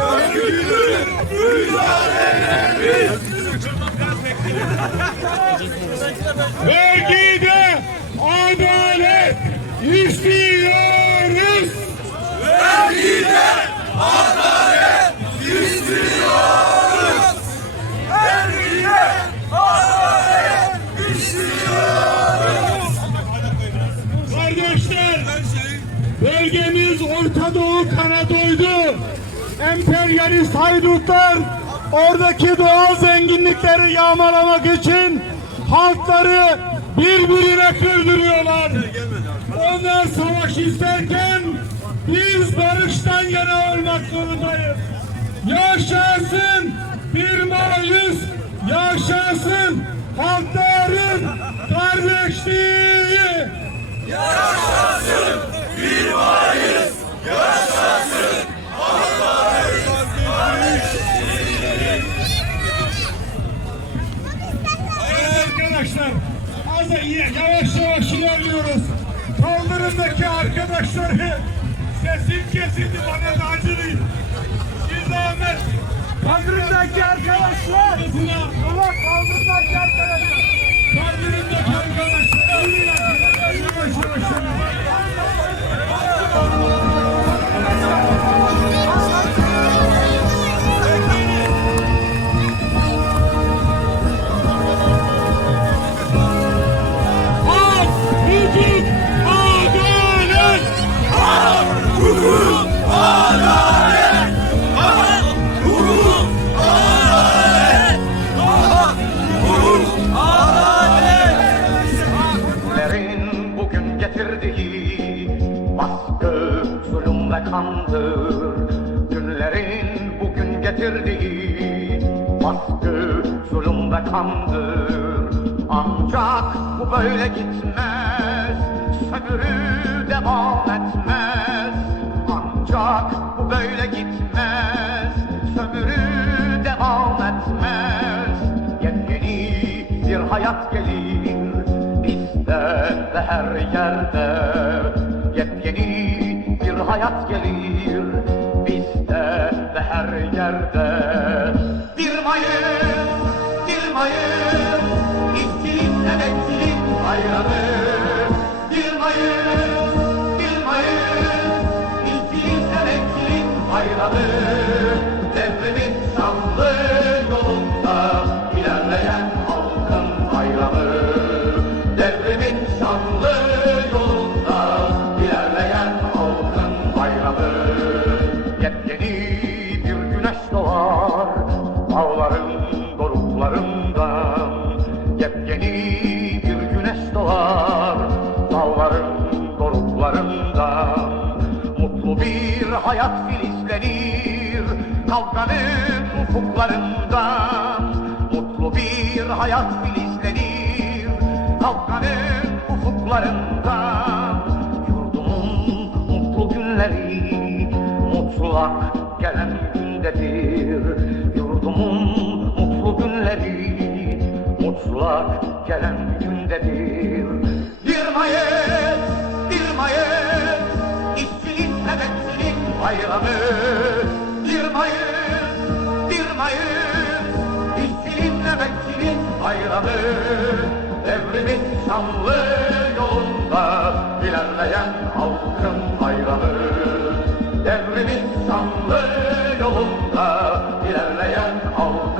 örgütü mücadelemiz. Vergide adalet istiyoruz. Vergide adalet istiyoruz. Vergide adalet istiyoruz. Kardeşler, bölgemiz Orta Doğu kana doydu. Emperyalist haydutlar oradaki doğal zenginlikleri yağmalamak için halkları birbirine kırdırıyorlar. Onlar savaş isterken biz barıştan yana olmak zorundayız. Yaşasın 1 Mayıs, yaşasın halkların kardeşliği. Yaşasın 1 Mayıs, yaşasın halkların kardeşliği. Arkadaşlar, az da yavaş yavaş ilerliyoruz. Kaldırımdaki arkadaşları sesim kesildi, bana da acıyın. Bir zahmet. Kaldırımdaki arkadaşlar. Ulan kaldırımdaki arkadaşlar. Kaldırımdaki arkadaşlar. Yavaş yavaş. Günlerin bugün getirdiği baskı, zulüm ve kandır. Ancak bu böyle gitmez, sömürü devam etmez. Ancak bu böyle gitmez, sömürü devam etmez. Yepyeni bir hayat gelir bizde ve her yerde. Yepyeni bir hayat gelir bizde ve her yerde. 1 Mayıs, 1 Mayıs, işçinin, emekçinin bayramı. 1 Mayıs, 1 Mayıs, işçinin, emekçinin bayramı. Devrimin şanlı yolunda ilerleyen halkın bayramı. Devrimin şanlı yolunda ilerleyen halkın bayramı. Yepyeni bir güneş doğar dağların doruklarından. Yepyeni bir güneş doğar dağların doruklarından. Mutlu bir hayat filizlenir kavganın ufuklarından. Mutlu bir hayat filizlenir kavganın ufuklarından. Yurdumun mutlu günleri mutlak gelen gündedir. Yurdumun mutlu günleri mutlak gelen gündedir. 1 Mayıs, 1 Mayıs, işçinin, emekçinin bayramı. 1 Mayıs, 1 Mayıs, işçinin, emekçinin bayramı. Devrimin şanlı yolunda ilerleyen halkın bayramı. Devrimin şanlı yolunda ilerleyen halkın